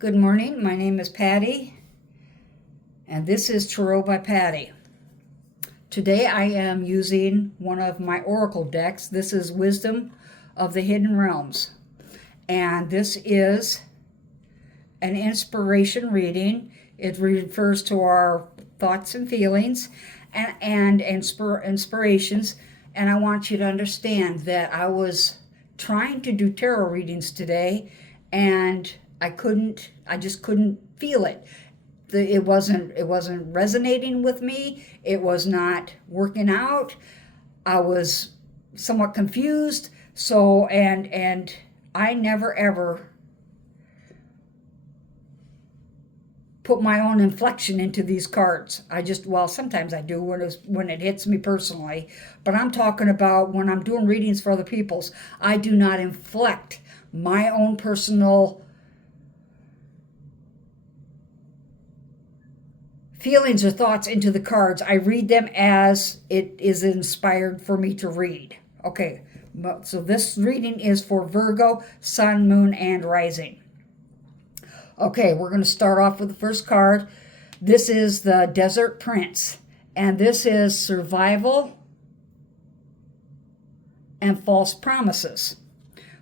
Good morning. My name is Patty, and this is Tarot by Patty. Today I am using one of my oracle decks. This is Wisdom of the Hidden Realms, and this is an inspiration reading. It refers to our thoughts and feelings and inspirations, and I want you to understand that I was trying to do tarot readings today, and I just couldn't feel it. It wasn't resonating with me. It was not working out. I was somewhat confused. So and I never ever put my own inflection into these cards. Sometimes I do when it hits me personally, but I'm talking about when I'm doing readings for other people's. I do not inflect my own personal feelings or thoughts into the cards. I read them as it is inspired for me to read. Okay, so this reading is for Virgo, Sun, Moon, and Rising. Okay, we're going to start off with the first card. This is the Desert Prince, and this is survival and false promises.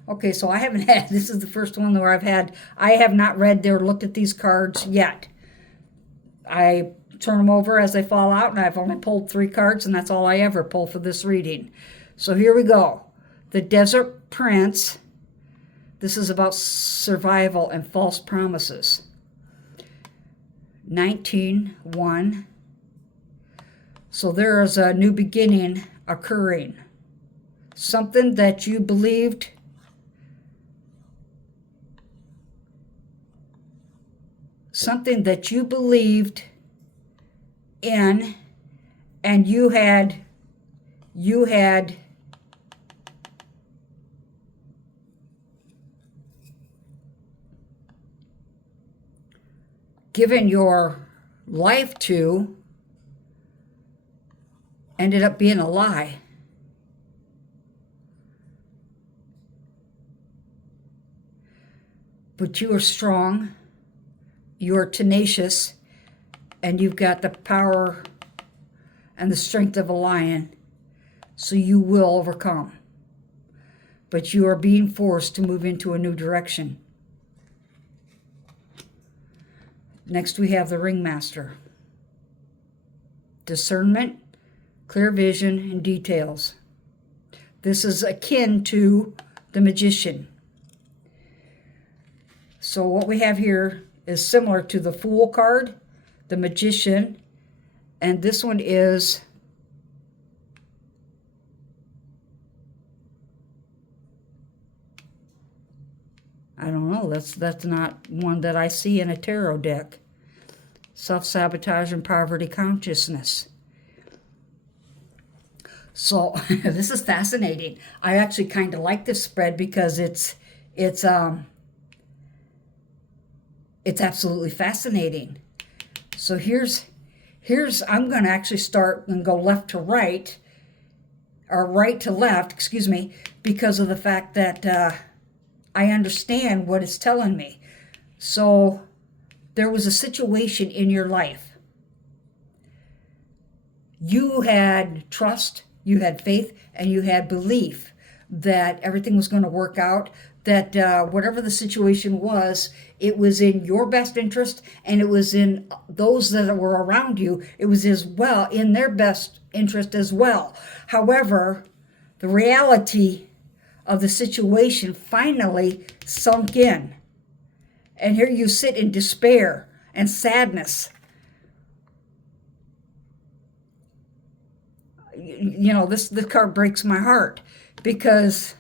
Okay, so I haven't had, this is the first one where I have not read or looked at these cards yet. I turn them over as they fall out, and I've only pulled 3 cards, and that's all I ever pull for this reading. So here we go. The Desert Prince. This is about survival and false promises. 19:1. So there is a new beginning occurring. Something that you believed in, and you had given your life to, ended up being a lie. But you are strong, you're tenacious, and you've got the power and the strength of a lion, so you will overcome. But you are being forced to move into a new direction. Next we have the Ringmaster. Discernment, clear vision, and details. This is akin to the Magician. So what we have here is similar to the Fool card, the Magician, and this one is I don't know, that's not one that I see in a tarot deck. Self-sabotage and poverty consciousness. So this is fascinating. I actually kind of like this spread because it's absolutely fascinating. So here's I'm going to actually start and go left to right, or right to left, excuse me, because of the fact that I understand what it's telling me. So there was a situation in your life. You had trust, you had faith, and you had belief that everything was going to work out, that whatever the situation was, it was in your best interest, and it was in those that were around you. It was as well in their best interest as well. However, the reality of the situation finally sunk in. And here you sit in despair and sadness. You know, this card breaks my heart because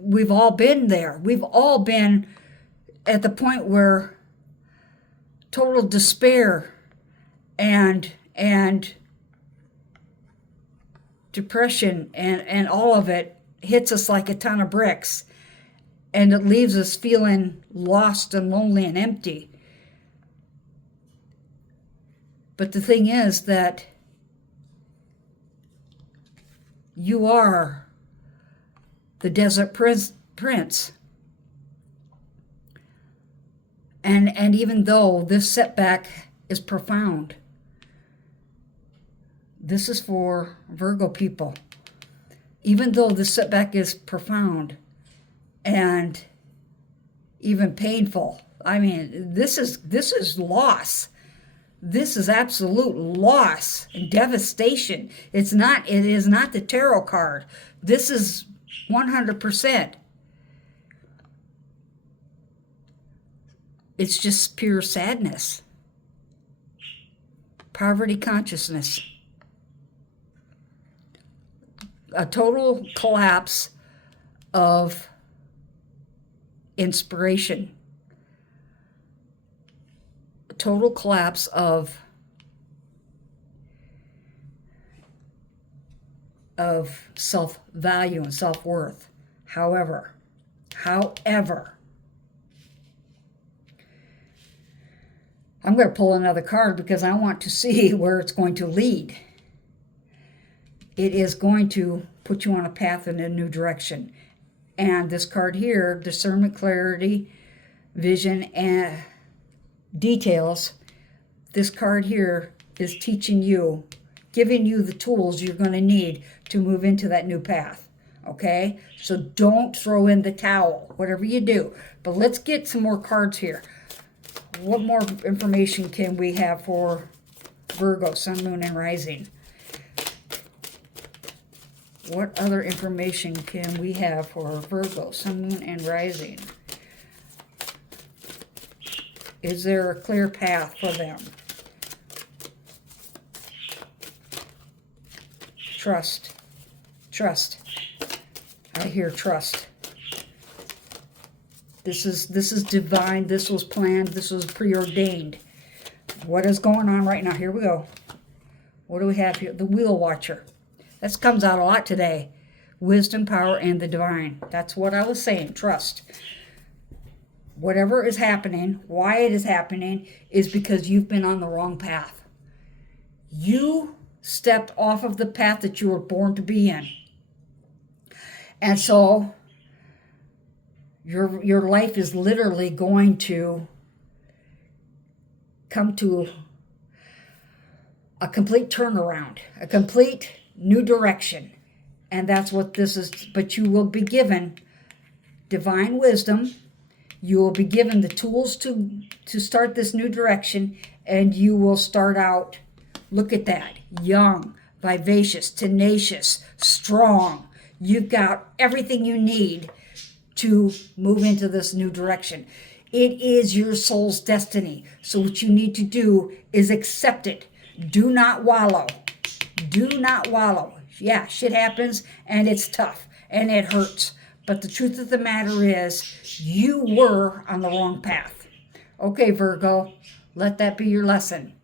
we've all been there. We've all been at the point where total despair and depression and all of it hits us like a ton of bricks, and it leaves us feeling lost and lonely and empty. But the thing is that you are the Desert Prince. And even though this setback is profound, this is for Virgo people. Even though the setback is profound and even painful, I mean, this is loss. This is absolute loss and devastation. It is not the tarot card. This is 100%. It's just pure sadness. Poverty consciousness. A total collapse of inspiration. A total collapse of self-value and self-worth. However, I'm going to pull another card because I want to see where it's going to lead. It is going to put you on a path in a new direction. And this card here, discernment, clarity, vision, and details. This card here is teaching you, giving you the tools you're going to need to move into that new path. Okay? So don't throw in the towel, whatever you do. But let's get some more cards here. What more information can we have for Virgo, Sun, Moon, and Rising? What other information can we have for Virgo, Sun, Moon, and Rising? Is there a clear path for them? Trust. Trust. I hear trust. This is divine. This was planned. This was preordained. What is going on right now? Here we go. What do we have here? The Wheel Watcher. This comes out a lot today. Wisdom, power, and the divine. That's what I was saying. Trust. Whatever is happening, why it is happening, is because you've been on the wrong path. You stepped off of the path that you were born to be in. And so your life is literally going to come to a complete turnaround, a complete new direction. And that's what this is. But you will be given divine wisdom. You will be given the tools to start this new direction. And you will start out, look at that, young, vivacious, tenacious, strong. You've got everything you need to move into this new direction. It is your soul's destiny. So what you need to do is accept it. Do not wallow. Do not wallow. Yeah, shit happens and it's tough and it hurts. But the truth of the matter is you were on the wrong path. Okay, Virgo, let that be your lesson.